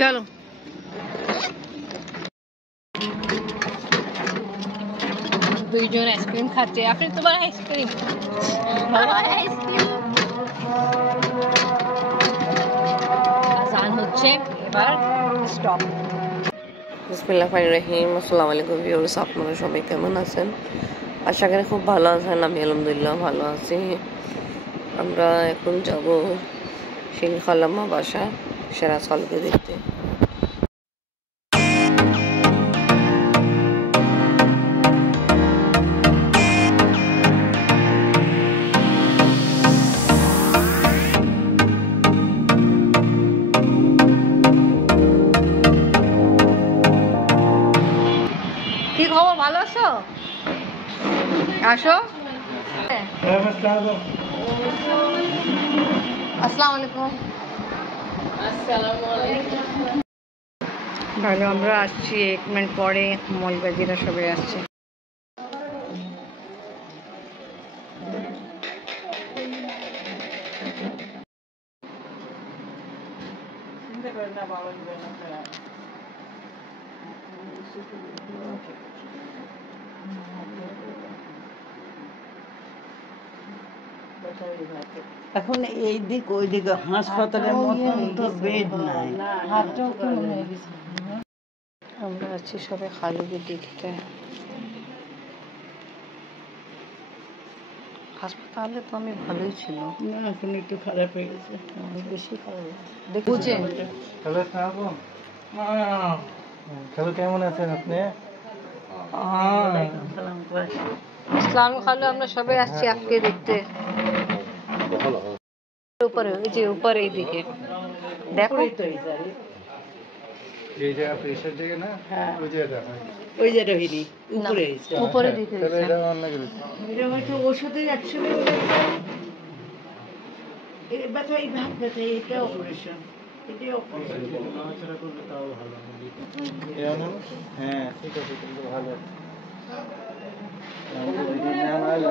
চলো দুইজন আইসক্রিম খাচ্ছে। আপনি তোমার আইসক্রিম আজান হচ্ছে, এবার স্টপ। বিসমিল্লাহির রহিম। আসসালামু আলাইকুম ভিউয়ার্স, আপনারা সবাই কেমন আছেন? আশা করি খুব ভালো আছেন। আমি আলহামদুলিল্লাহ ভালো আছি। আমরা এখন যাব সিং খালাম্মা বাসা সেরাজ খালকে দেখতে। কি খবর, ভালো আছো? আসো। আসসালামু আলাইকুম। ভালো, আমরা আসছি 1 মিনিট পরে। মলবাজিরা সবাই আসছে। এখন এই দিক ওই দিকে হাসপাতালের মতন তো বেড নাই। আমরা আছি সবাই খালুকে দেখতে। হাসপাতালে তো আমি ভালোই ছিল, না এখন একটু খারাপ হয়ে গেছে, বেশি খারাপ দেখুছে। হ্যালো, কেমন আছেন আপনি? আসসালামু খালু, আমরা সবাই আসছি আপকে দেখতে। উপরে, ওই যে উপরে এইদিকে দেখো। এই জায়গা প্রেসার দিকে না, ওই জায়গাটা ওই যে রোহিণী উপরে উপরে দিকে এটা অন্য কিছু। এটা হয়তো ওষুধের একসঙ্গে ব্যথা, এই ভাত ব্যথা, এটা অপারেশন, এটাই অপারেশন। হ্যাঁ ঠিক আছে, কিন্তু ভালো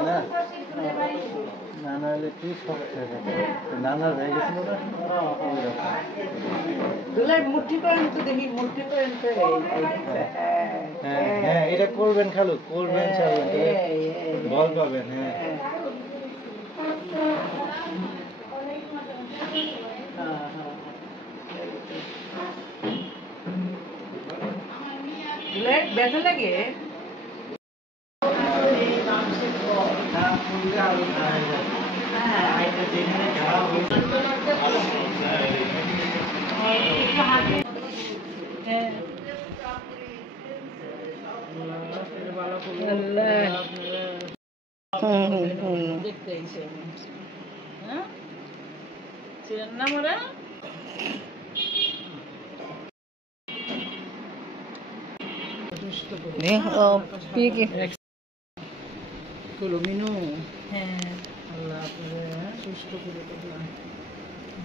না নাহলে ঠিক সমস্যা হয়ে যাবে। নানার হয়ে গেছিল না, দুলাই মুঠি করেন তো, দেখি মুঠি করেন তো। হ্যাঁ হ্যাঁ, এটা করবেন খালু, করবেন বল পাবেন। হ্যাঁ ব্যথা লাগে।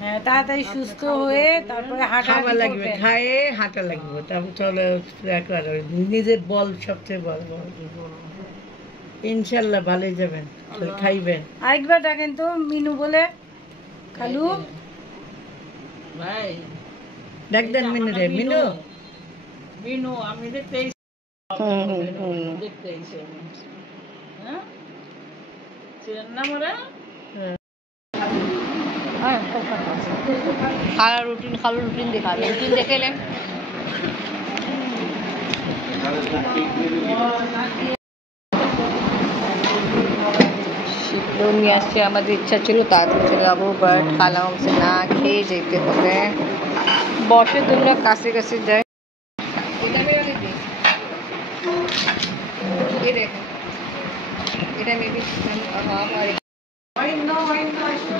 হ্যাঁ, তাড়াতাড়ি সুস্থ হয়ে তারপরে হাঁটা লাগবে, খায়ে হাঁটা লাগবে, তারপর চলে একবার নিজের বল সবচেয়ে বড়। ইনশাল্লাহ ভালোই যাবেন, খাইবেন। আরেকবার ডাকেন তো মিনু বলে। খালু ভাই ডাক দেন মিনু রে। মিনু মিনু আমি দেখতে খালু রুটিন দেখাবে, রুটিন দেখালেন। শীতলো নিয়ে আসছে, আমাদের ইচ্ছা ছিল তাড়াতাড়ি চলে যাবো, বাট খালা हमसे না খেয়ে যেতে হবে। বসে তোমরা কাছে কাছে যায়। এটা মেবি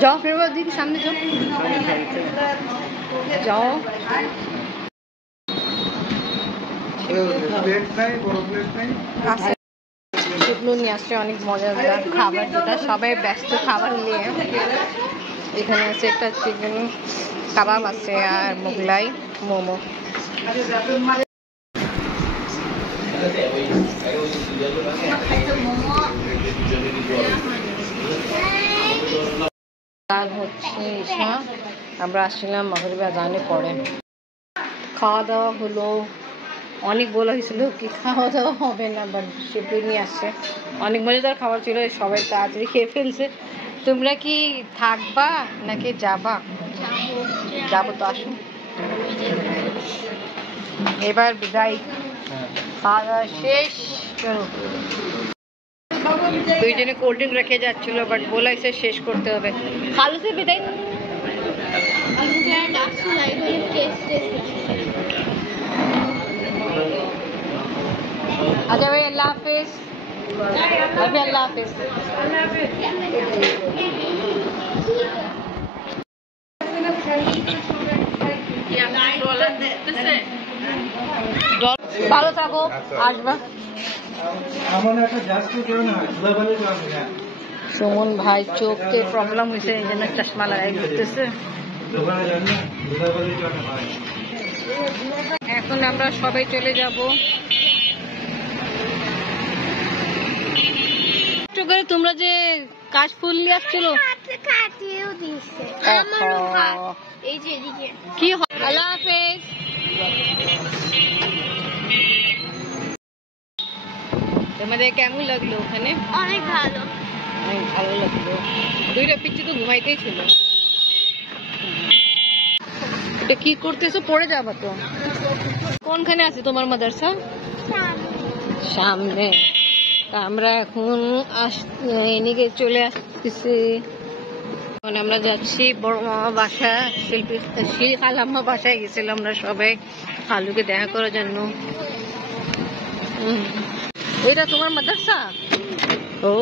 जाओ, फिर वो दीदी सामने जाओ, जाओ। শুকনো নিয়ে আসছে, অনেক মজাদার খাবার, যেটা সবাই ব্যস্ত খাবার নিয়ে। এখানে আছে একটা চিকেন কাবাব আছে আর মোগলাই মোমো। হচ্ছে ঈশা, আমরা আসছিলাম মাগরিব আজানের পরে। খাওয়া দাওয়া হলো। অনেক বলা হয়েছিল কি খাওয়া দাওয়া হবে না, বাট শিপলি নিয়ে আসছে। অনেক মজাদার খাবার ছিল, সবাই তাড়াতাড়ি খেয়ে ফেলছে। তোমরা কি থাকবা নাকি যাবা? যাবো তো, আসো। এবার বিদায়, খাওয়া দাওয়া শেষ। চলো, দুইজনে কোল্ড ড্রিঙ্ক রেখে যাচ্ছিল, বাট বলাইছে শেষ করতে হবে। খালু সে বিদায়। अच्छा भाई, अल्लाह हाफिज। अभी अल्लाह हाफिज। ভালো থাকো, আসবা। সুমন ভাই চোখে প্রবলেম হয়েছে, এই জন্য চশমা লাগাই ঘুরতেছে। এখন আমরা সবাই চলে যাব। তোমরা যে কাশফুল নিয়ে আসছিল কি? আল্লাহ হাফেজ। তোমাদের কেমন লাগলো ওখানে? অনেক ভালো, অনেক ভালো লাগলো। দুইটা পিচ্ছি তো ঘুমাইতেই ছিল। এটা কি করতেছো? পড়ে যাবা তো। কোনখানে আছে তোমার মাদ্রাসা? সামনে। আমরা এখন এদিকে চলে আসতেছি। মানে আমরা যাচ্ছি বড় মামা বাসা, শিল্পী খালাম্মা বাসায় গেছিলাম আমরা সবাই খালুকে দেখা করার জন্য। এটা তোমার মাদ্রাসা? ও,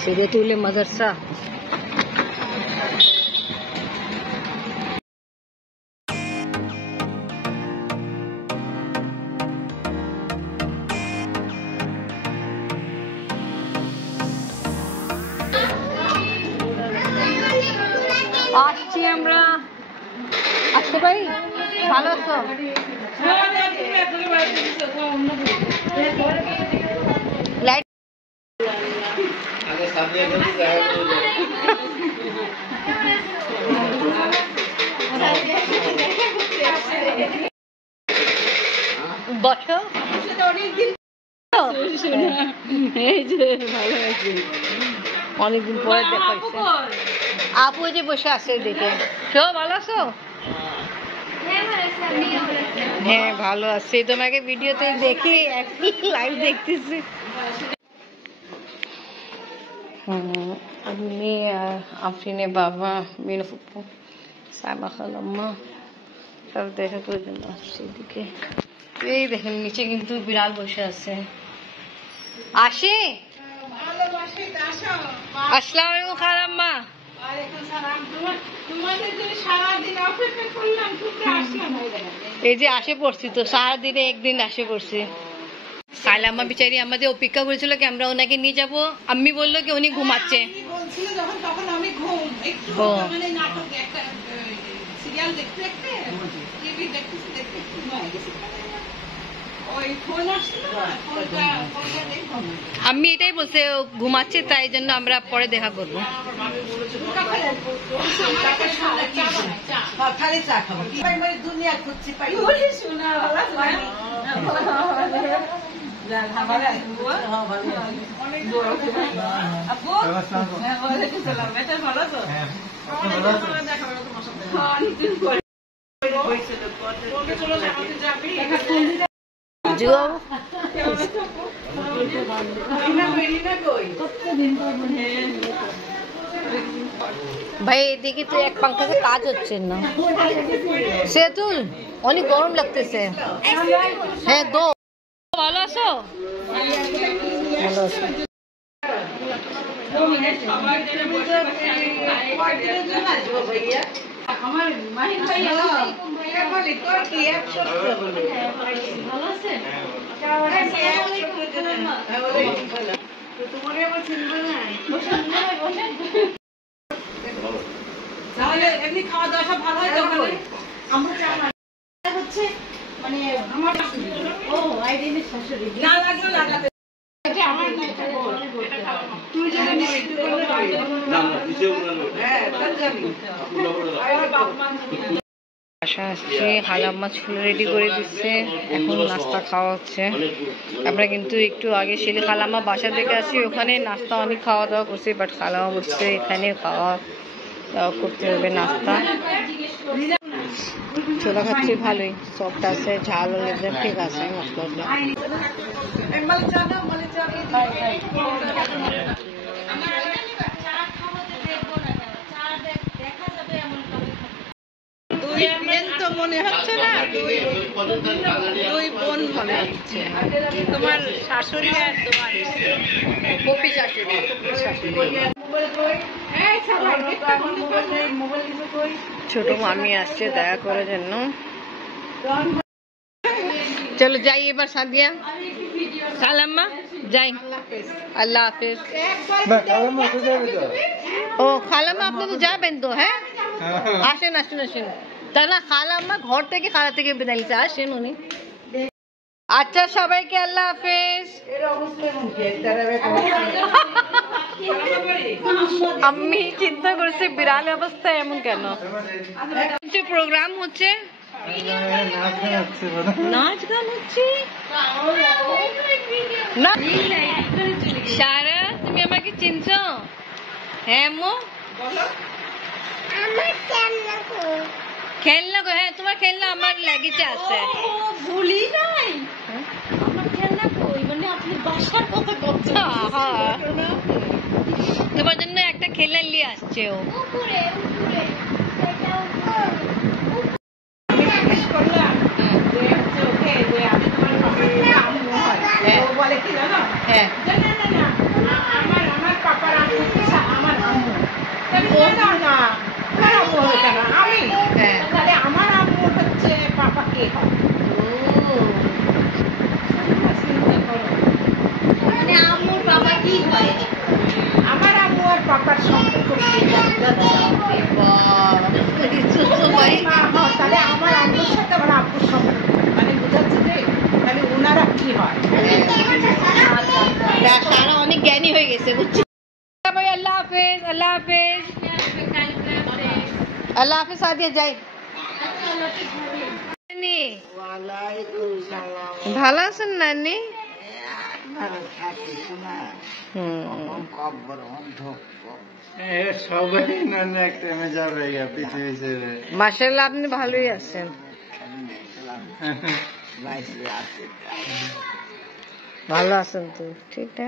সিরাতুল মাদ্রাসা। আসছি আমরা। আসতে পারি? ভালো আছো? লাইট বসো। এই যে ভালো আছি, অনেকদিন পরে দেখা হয়েছে। আপু যে বসে আছে দেখে। কেউ ভালো আছো? হ্যাঁ ভালো আছি, তোমাকে ভিডিওতে দেখি, লাইভ দেখতেছি। আমি আফরিনের বাবা, মিনু ফুপু, সাইমা খালাম্মা সব দেখা করে জন্য আসছি এদিকে। এই দেখেন নিচে কিন্তু বিড়াল বসে আছে। আসি। আসসালামু আলাইকুম খালাম্মা। এই যে আসে পড়ছি তো, সারাদিনে একদিন আসে পড়ছি। খালাম্মা বিচারি আমাদের অপেক্ষা করেছিল কি আমরা ওনাকে নিয়ে যাব। আম্মি বললো কি উনি ঘুমাচ্ছে। আমি এটাই বলছে ঘুমাচ্ছে, তাই জন্য আমরা পরে দেখা করবো। ভাই এদিকে তো এক পাঙ্খাতে কাজ হচ্ছে না। সেতুল অনেক গরম লাগতেছে। হ্যাঁ গো, ভালো আছো? ভালো আছো। তাহলে এমনি খাওয়া দাওয়া সব ভালো হয় তো? হচ্ছে মানে আমার ও আইডিনের শাশুড়ি না লাগলো লাগাতে। তুই যদি হ্যাঁ বাসা আসছে, খালাম্মা চুল রেডি করে দিচ্ছে, এখন নাস্তা খাওয়া হচ্ছে। আমরা কিন্তু একটু আগে ছেলে খালাম্মা বাসা থেকে আসি, ওখানে নাস্তা অনেক খাওয়া দাওয়া করছি, বাট খালাম্মা বলছে এখানে খাওয়া দাওয়া করতে হবে নাস্তা। ছোলা খাচ্ছি ভালোই, সফট আছে, ঝাল একদম ঠিক আছে, মশলা তো মনে হচ্ছে না, দুই বোন মনে হচ্ছে, তোমার শাশুড়ি আর তোমার পপি শাশুড়ি। ছোট মামি আসছে দেখা করার জন্য। চলো যাই এবার সাদিয়া, খালাম্মা যাই, আল্লাহ হাফেজ। না খালাম্মা তো যাবে তো। ও খালাম্মা আপনি তো যাবেন তো? হ্যাঁ আসেন আসেন আসেন। তা না খালাম্মা ঘর থেকে খালা থেকে বিদায় নিতে আসেন উনি। আচ্ছা সবাইকে আল্লাহ হাফেজ। আমি চিন্তা করছি বিড়ালের অবস্থা এমন কেন। প্রোগ্রাম হচ্ছে, নাচ গান হচ্ছে না। সারা তুমি আমাকে চিনছো? হ্যাঁ মো খেলনা গো, হ্যাঁ তোমার খেলনা আমার লেগেছে আছে। ভুলি নাই আমার খেলনা কই, মানে আপনি বাসার কথা বলছেন। তোমার জন্য একটা খেলনা নিয়ে আসছে ও। সারা অনেক জ্ঞানী হয়ে গেছে বুঝছি। আল্লাহ হাফেজ, আল্লাহ হাফেজ, আল্লাহ হাফেজ। সাদিয়া যাই। ভালো আছেন নানি? সবাই নান্য এক টাইমে যাবে পৃথিবী ছেড়ে। মাশাআল্লাহ আপনি ভালোই আছেন। ভালো আছেন তো? ঠিক আছে।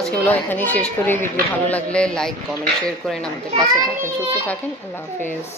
আজকে ব্লগ এখানেই শেষ করি। ভিডিও ভালো লাগলে লাইক কমেন্ট শেয়ার করেন, আমাদের পাশে থাকেন, সুস্থ থাকেন। আল্লাহ হাফেজ।